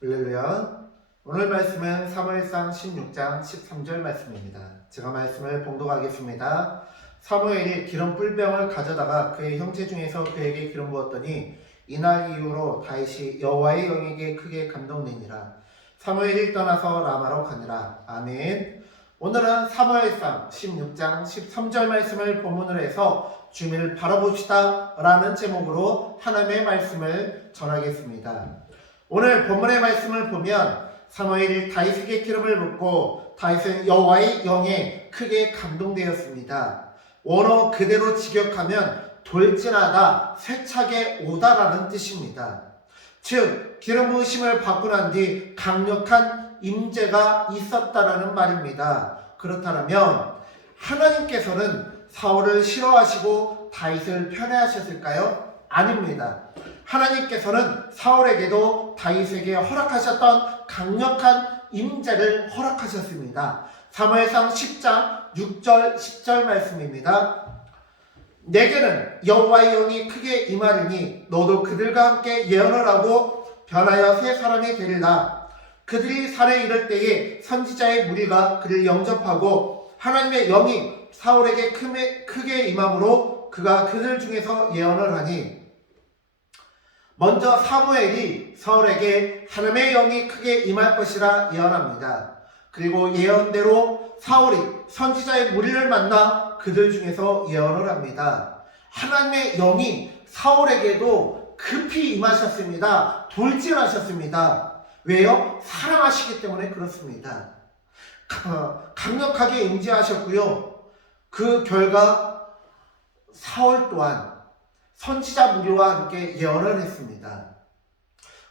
할렐루야. 오늘 말씀은 사무엘상 16장 13절 말씀입니다. 제가 말씀을 봉독하겠습니다. 사무엘이 기름 뿔병을 가져다가 그의 형제 중에서 그에게 기름 부었더니 이날 이후로 다윗이 여호와의 영에게 크게 감동되니라. 사무엘이 떠나서 라마로 가니라. 아멘. 오늘은 사무엘상 16장 13절 말씀을 본문으로 해서 주님을 바라봅시다 라는 제목으로 하나님의 말씀을 전하겠습니다. 오늘 본문의 말씀을 보면 사무엘이 다윗에게 기름을 붓고 다윗은 여호와의 영에 크게 감동되었습니다. 원어 그대로 직역하면 돌진하다, 세차게 오다라는 뜻입니다. 즉 기름 부으심을 받고 난 뒤 강력한 임재가 있었다라는 말입니다. 그렇다면 하나님께서는 사울을 싫어하시고 다윗을 편애하셨을까요? 아닙니다. 하나님께서는 사울에게도 다윗에게 허락하셨던 강력한 임재를 허락하셨습니다. 사무엘상 10장 6절 10절 말씀입니다. 내게는 여호와의 영이 크게 임하리니 너도 그들과 함께 예언을 하고 변하여 새 사람이 되리라. 그들이 산에 이를 때에 선지자의 무리가 그를 영접하고 하나님의 영이 사울에게 크게, 임함으로 그가 그들 중에서 예언을 하니 먼저 사무엘이 사울에게 하나님의 영이 크게 임할 것이라 예언합니다. 그리고 예언대로 사울이 선지자의 무리를 만나 그들 중에서 예언을 합니다. 하나님의 영이 사울에게도 급히 임하셨습니다. 돌진하셨습니다. 왜요? 사랑하시기 때문에 그렇습니다. 강력하게 임재하셨고요. 그 결과 사울 또한 선지자 무리와 함께 예언을 했습니다.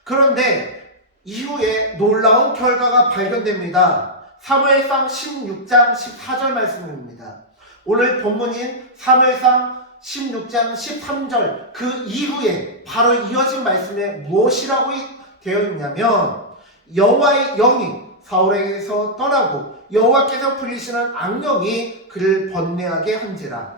그런데 이후에 놀라운 결과가 발견됩니다. 사무엘상 16장 14절 말씀입니다. 오늘 본문인 사무엘상 16장 13절 그 이후에 바로 이어진 말씀에 무엇이라고 되어 있냐면 여호와의 영이 사울에게서 떠나고 여호와께서 불리시는 악령이 그를 번뇌하게 한지라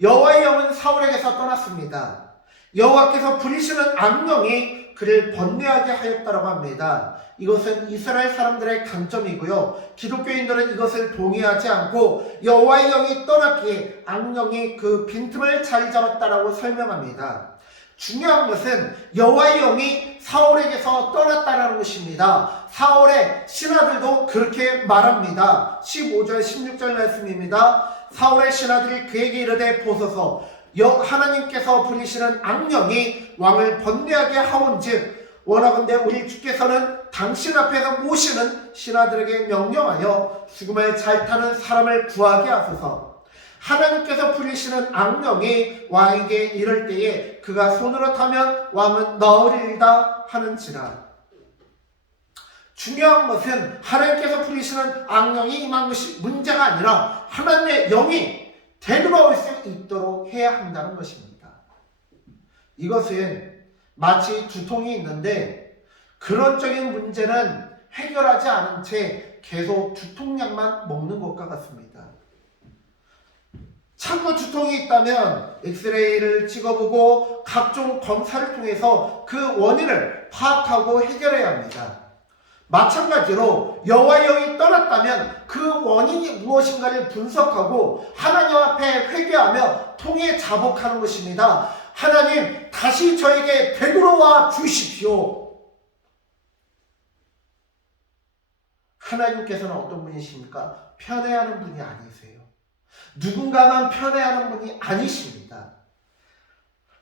여호와의 영은 사울에게서 떠났습니다. 여호와께서 부리시는 악령이 그를 번뇌하게 하였다고 합니다. 이것은 이스라엘 사람들의 강점이고요. 기독교인들은 이것을 동의하지 않고 여호와의 영이 떠났기에 악령이 그 빈틈을 자리 잡았다라고 설명합니다. 중요한 것은 여호와의 영이 사울에게서 떠났다라는 것입니다. 사울의 신하들도 그렇게 말합니다. 15절 16절 말씀입니다. 사울의 신하들이 그에게 이르되 보소서 하나님께서 부리시는 악령이 왕을 번뇌하게 하온즉 원하건대 우리 주께서는 당신 앞에서 모시는 신하들에게 명령하여 죽음을 잘 타는 사람을 구하게 하소서 하나님께서 부리시는 악령이 왕에게 이럴 때에 그가 손으로 타면 왕은 너으리다 하는지라 중요한 것은 하나님께서 부리시는 악령이 임한 것이 문제가 아니라 하나님의 영이 되돌아올 수 있도록 해야 한다는 것입니다. 이것은 마치 두통이 있는데 근원적인 문제는 해결하지 않은 채 계속 두통약만 먹는 것과 같습니다. 참고 두통이 있다면 엑스레이를 찍어보고 각종 검사를 통해서 그 원인을 파악하고 해결해야 합니다. 마찬가지로 여호와 영이 떠났다면 그 원인이 무엇인가를 분석하고 하나님 앞에 회개하며 통해 자복하는 것입니다. 하나님 다시 저에게 되돌아와 주십시오. 하나님께서는 어떤 분이십니까? 편애하는 분이 아니세요. 누군가만 편애하는 분이 아니십니다.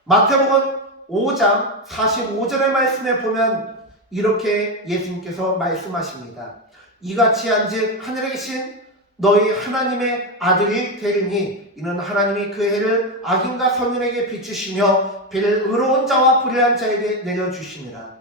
마태복음 5장 45절의 말씀에 보면 이렇게 예수님께서 말씀하십니다. 이같이 한즉 하늘에 계신 너희 하나님의 아들이 되리니 이는 하나님이 그 해를 악인과 선인에게 비추시며 비를 의로운 자와 불의한 자에게 내려주시니라.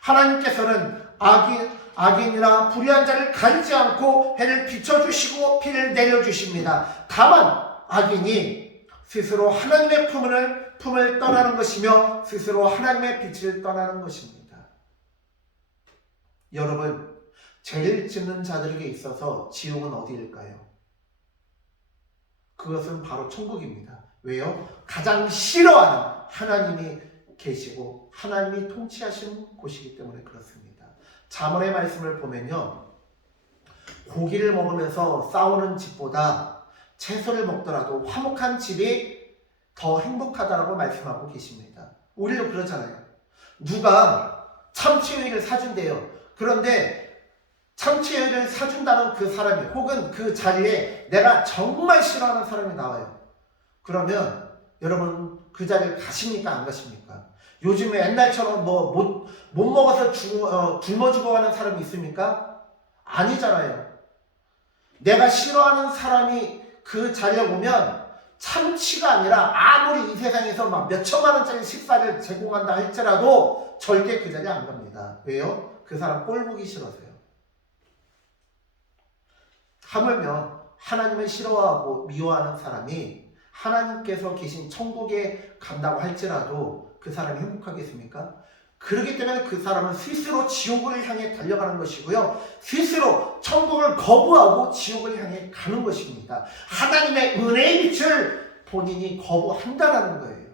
하나님께서는 악인, 악인이나 불의한 자를 가리지 않고 해를 비춰주시고 비를 내려주십니다. 다만 악인이 스스로 하나님의 품을, 품을 떠나는 것이며 스스로 하나님의 빛을 떠나는 것입니다. 여러분, 죄를 짓는 자들에게 있어서 지옥은 어디일까요? 그것은 바로 천국입니다. 왜요? 가장 싫어하는 하나님이 계시고 하나님이 통치하시는 곳이기 때문에 그렇습니다. 자문의 말씀을 보면요. 고기를 먹으면서 싸우는 집보다 채소를 먹더라도 화목한 집이 더 행복하다라고 말씀하고 계십니다. 우리도 그러잖아요. 누가 참치회를 사준대요. 그런데 참치회를 사준다는 그 사람이 혹은 그 자리에 내가 정말 싫어하는 사람이 나와요. 그러면 여러분 그 자리를 가십니까 안 가십니까? 요즘에 옛날처럼 뭐 못 못 먹어서 죽, 어, 굶어 죽어가는 사람이 있습니까? 아니잖아요. 내가 싫어하는 사람이 그 자리에 오면 참치가 아니라 아무리 이 세상에서 막 몇 천만 원짜리 식사를 제공한다 할지라도 절대 그 자리에 안 갑니다. 왜요? 그 사람 꼴 보기 싫어서요. 하물며 하나님을 싫어하고 미워하는 사람이 하나님께서 계신 천국에 간다고 할지라도 그 사람이 행복하겠습니까? 그렇기 때문에 그 사람은 스스로 지옥을 향해 달려가는 것이고요. 스스로 천국을 거부하고 지옥을 향해 가는 것입니다. 하나님의 은혜의 빛을 본인이 거부한다라는 거예요.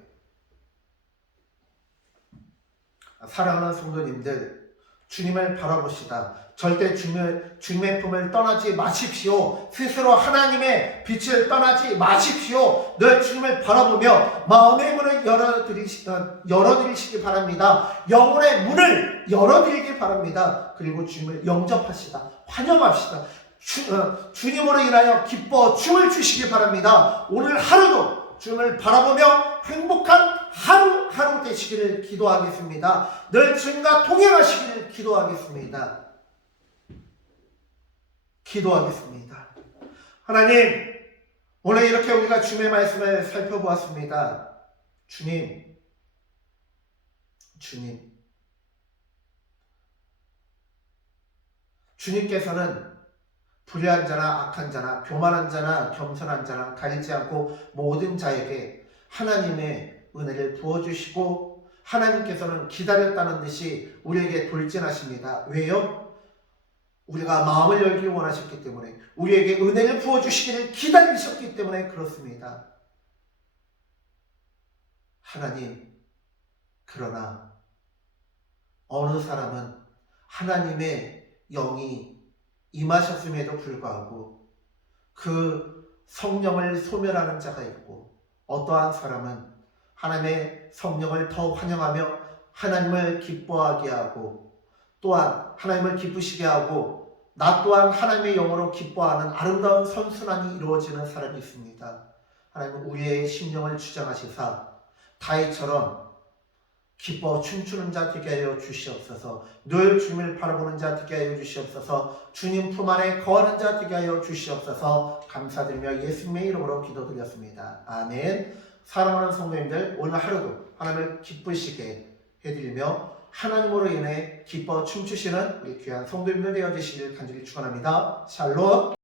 사랑하는 성도님들, 주님을 바라봅시다. 절대 주님의, 주님의 품을 떠나지 마십시오. 스스로 하나님의 빛을 떠나지 마십시오. 늘 주님을 바라보며 마음의 문을 열어드리시, 어, 열어드리시기 바랍니다. 영혼의 문을 열어드리기 바랍니다. 그리고 주님을 영접하시다. 환영합시다. 주, 어, 주님으로 인하여 기뻐 춤을 추시기 바랍니다. 오늘 하루도 주님을 바라보며 행복한 하루하루 되시기를 기도하겠습니다. 늘 주님과 동행하시기를 기도하겠습니다. 기도하겠습니다. 하나님, 오늘 이렇게 우리가 주님의 말씀을 살펴보았습니다. 주님, 주님. 주님께서는 불의한 자나 악한 자나 교만한 자나 겸손한 자나 가리지 않고 모든 자에게 하나님의 은혜를 부어주시고 하나님께서는 기다렸다는 듯이 우리에게 돌진하십니다. 왜요? 우리가 마음을 열기를 원하셨기 때문에 우리에게 은혜를 부어주시기를 기다리셨기 때문에 그렇습니다. 하나님, 그러나 어느 사람은 하나님의 영이 임하셨음에도 불구하고 그 성령을 소멸하는 자가 있고 어떠한 사람은 하나님의 성령을 더 환영하며 하나님을 기뻐하게 하고 또한 하나님을 기쁘시게 하고 나 또한 하나님의 영으로 기뻐하는 아름다운 선순환이 이루어지는 사람이 있습니다. 하나님은 우리의 심령을 주장하시사 다윗처럼 기뻐 춤추는 자 되게 하여 주시옵소서. 늘 주님을 바라보는 자 되게 하여 주시옵소서. 주님 품 안에 거하는 자 되게 하여 주시옵소서. 감사드리며 예수님의 이름으로 기도드렸습니다. 아멘. 사랑하는 성도님들 오늘 하루도 하나님을 기쁘시게 해드리며 하나님으로 인해 기뻐 춤추시는 우리 귀한 성도님들 되어주시길 간절히 축원합니다. 샬롬.